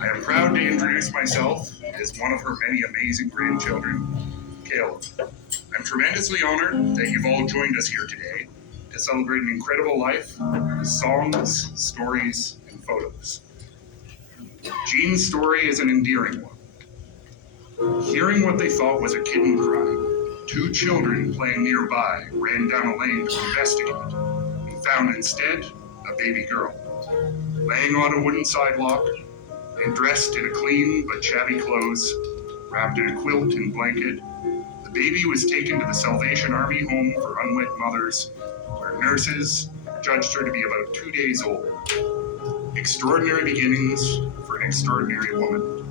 I am proud to introduce myself as one of her many amazing grandchildren, Caleb. I'm tremendously honored that you've all joined us here today to celebrate an incredible life with songs, stories, and photos. Jean's story is an endearing one. Hearing what they thought was a kitten crying, two children playing nearby ran down a lane to investigate and found instead a baby girl, laying on a wooden sidewalk and dressed in a clean but shabby clothes, wrapped in a quilt and blanket. The baby was taken to the Salvation Army home for unwed mothers, where nurses judged her to be about 2 days old. Extraordinary beginnings for an extraordinary woman.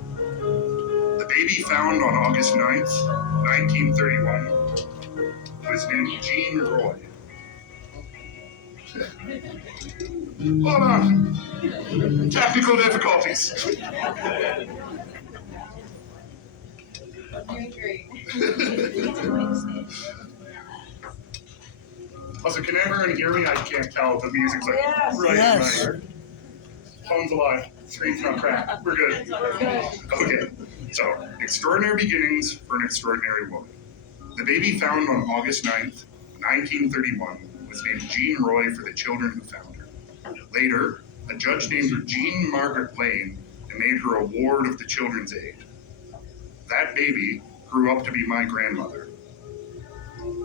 The baby found on August 9th, 1931, was named Jean Roy. Hold on. Technical difficulties. Doing great. Also, can everyone hear me? I can't tell. The music's like Yes. right Yes. in my ear. Phone's alive. Screen's not cracked. We're good. We're good. Okay. So, extraordinary beginnings for an extraordinary woman. The baby found on August 9th, 1931, was named Jean Roy for the children who found her. Later, a judge named her Jean Margaret Lane and made her a ward of the Children's Aid. That baby grew up to be my grandmother.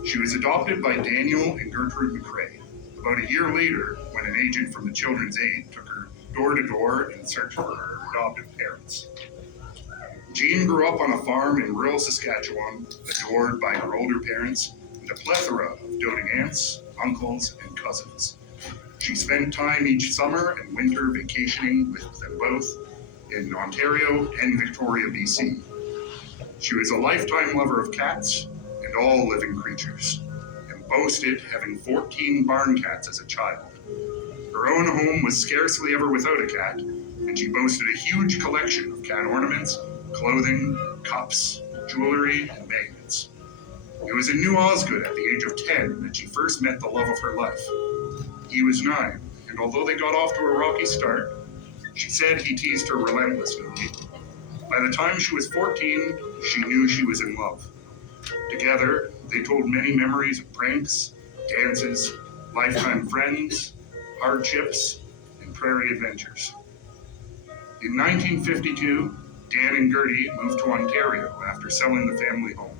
She was adopted by Daniel and Gertrude McCrae. About a year later, when an agent from the Children's Aid took her door to door in search for her adoptive parents. Jean grew up on a farm in rural Saskatchewan, adored by her older parents and a plethora of doting aunts, uncles, and cousins. She spent time each summer and winter vacationing with them both in Ontario and Victoria, BC. She was a lifetime lover of cats and all living creatures, and boasted having 14 barn cats as a child. Her own home was scarcely ever without a cat, and she boasted a huge collection of cat ornaments, clothing, cups, jewelry, and magnets. It was in New Osgood at the age of 10 that she first met the love of her life. He was 9, and although they got off to a rocky start, she said he teased her relentlessly. By the time she was 14, she knew she was in love. Together, they told many memories of pranks, dances, lifetime friends, hardships, and prairie adventures. In 1952, Dan and Gertie moved to Ontario after selling the family home.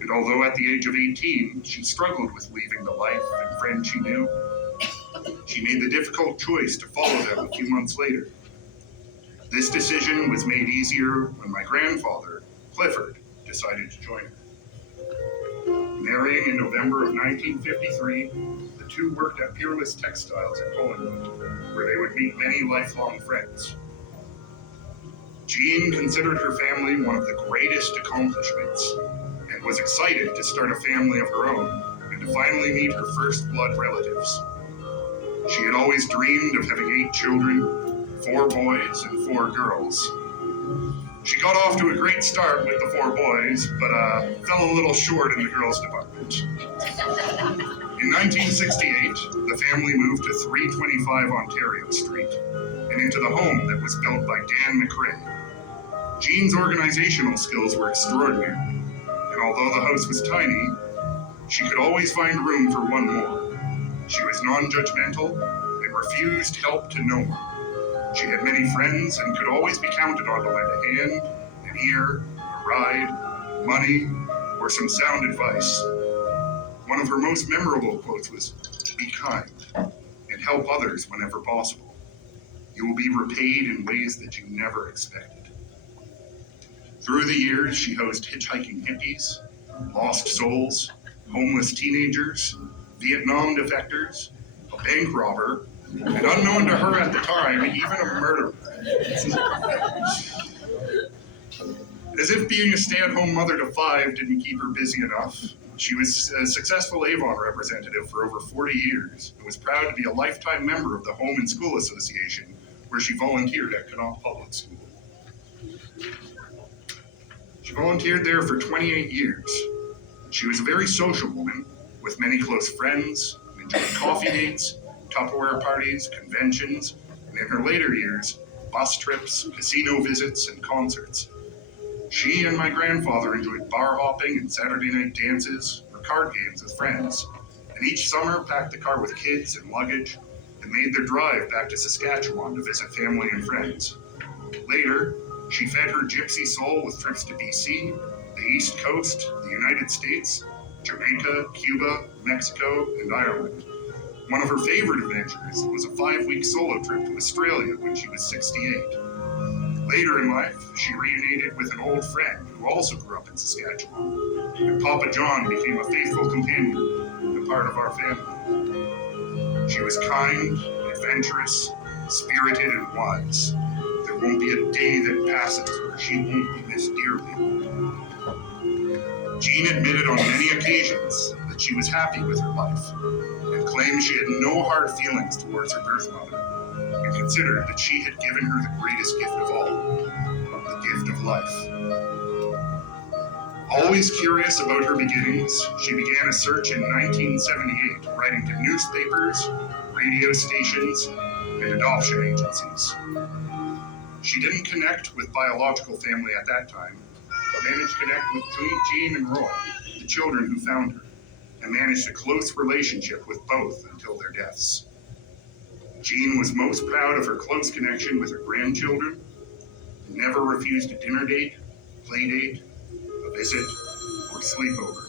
And although at the age of 18, she struggled with leaving the life and friends she knew, she made the difficult choice to follow them a few months later. This decision was made easier when my grandfather, Clifford, decided to join her. Marrying in November of 1953, the two worked at Peerless Textiles in Collingwood, where they would meet many lifelong friends. Jean considered her family one of the greatest accomplishments and was excited to start a family of her own and to finally meet her first blood relatives. She had always dreamed of having 8 children, 4 boys and 4 girls. She got off to a great start with the 4 boys, but fell a little short in the girls department. In 1968, the family moved to 325 Ontario Street and into the home that was built by Dan McCrae. Jean's organizational skills were extraordinary, and although the house was tiny, she could always find room for one more. She was non-judgmental and refused help to no one. She had many friends and could always be counted on to lend a hand, an ear, a ride, money, or some sound advice. One of her most memorable quotes was, "Be kind and help others whenever possible. You will be repaid in ways that you never expected." Through the years, she housed hitchhiking hippies, lost souls, homeless teenagers, Vietnam defectors, a bank robber, and unknown to her at the time, even a murderer. As if being a stay-at-home mother to 5 didn't keep her busy enough, she was a successful Avon representative for over 40 years and was proud to be a lifetime member of the Home and School Association, where she volunteered at Connaught Public School. She volunteered there for 28 years. She was a very social woman with many close friends, enjoyed coffee dates, Tupperware parties, conventions, and in her later years, bus trips, casino visits, and concerts. She and my grandfather enjoyed bar hopping and Saturday night dances or card games with friends, and each summer packed the car with kids and luggage and made their drive back to Saskatchewan to visit family and friends. Later, she fed her gypsy soul with trips to BC, the East Coast, the United States, Jamaica, Cuba, Mexico, and Ireland. One of her favorite adventures was a 5-week solo trip to Australia when she was 68. Later in life, she reunited with an old friend who also grew up in Saskatchewan, and Papa John became a faithful companion and part of our family. She was kind, adventurous, spirited, and wise. There won't be a day that passes where she won't be missed dearly. Jean admitted on many occasions that she was happy with her life, and claimed she had no hard feelings towards her birth mother, and considered that she had given her the greatest gift of all, the gift of life. Always curious about her beginnings, she began a search in 1978, writing to newspapers, radio stations, and adoption agencies. She didn't connect with biological family at that time, but managed to connect with Jean and Roy, the children who found her, and managed a close relationship with both until their deaths. Jean was most proud of her close connection with her grandchildren, and never refused a dinner date, play date, a visit, or sleepover.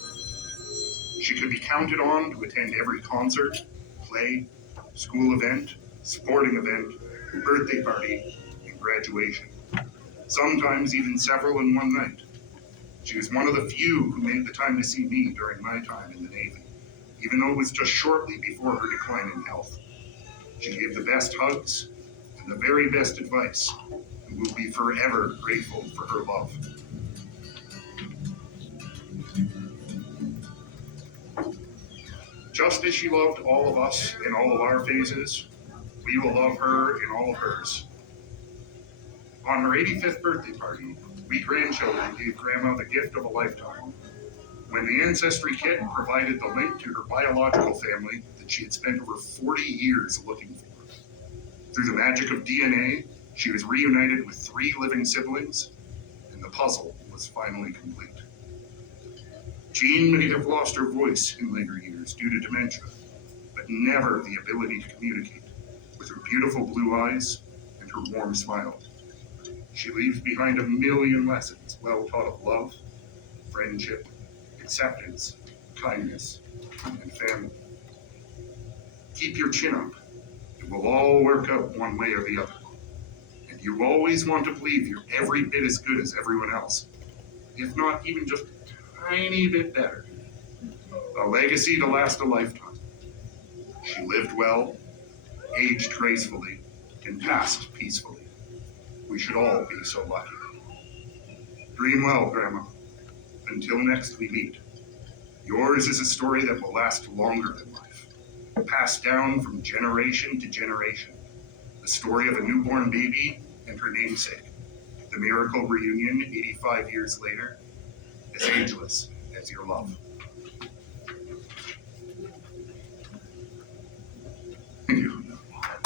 She could be counted on to attend every concert, play, school event, sporting event, birthday party, and graduation. Sometimes even several in one night. She was one of the few who made the time to see me during my time in the Navy, even though it was just shortly before her decline in health. She gave the best hugs and the very best advice, and will be forever grateful for her love. Just as she loved all of us in all of our phases, we will love her in all of hers. On her 85th birthday party, we grandchildren gave Grandma the gift of a lifetime. When the Ancestry kit provided the link to her biological family that she had spent over 40 years looking for. Through the magic of DNA, she was reunited with 3 living siblings, and the puzzle was finally complete. Jean may have lost her voice in later years due to dementia, but never the ability to communicate, with her beautiful blue eyes and her warm smile. She leaves behind a million lessons well taught of love, friendship, acceptance, kindness, and family. Keep your chin up. It will all work out one way or the other. And you always want to believe you're every bit as good as everyone else, if not even just a tiny bit better. A legacy to last a lifetime. She lived well, aged gracefully, and passed peacefully. We should all be so lucky. Dream well, Grandma. Until next we meet. Yours is a story that will last longer than life, passed down from generation to generation. The story of a newborn baby and her namesake. The miracle reunion 85 years later, as ageless as your love. Thank you.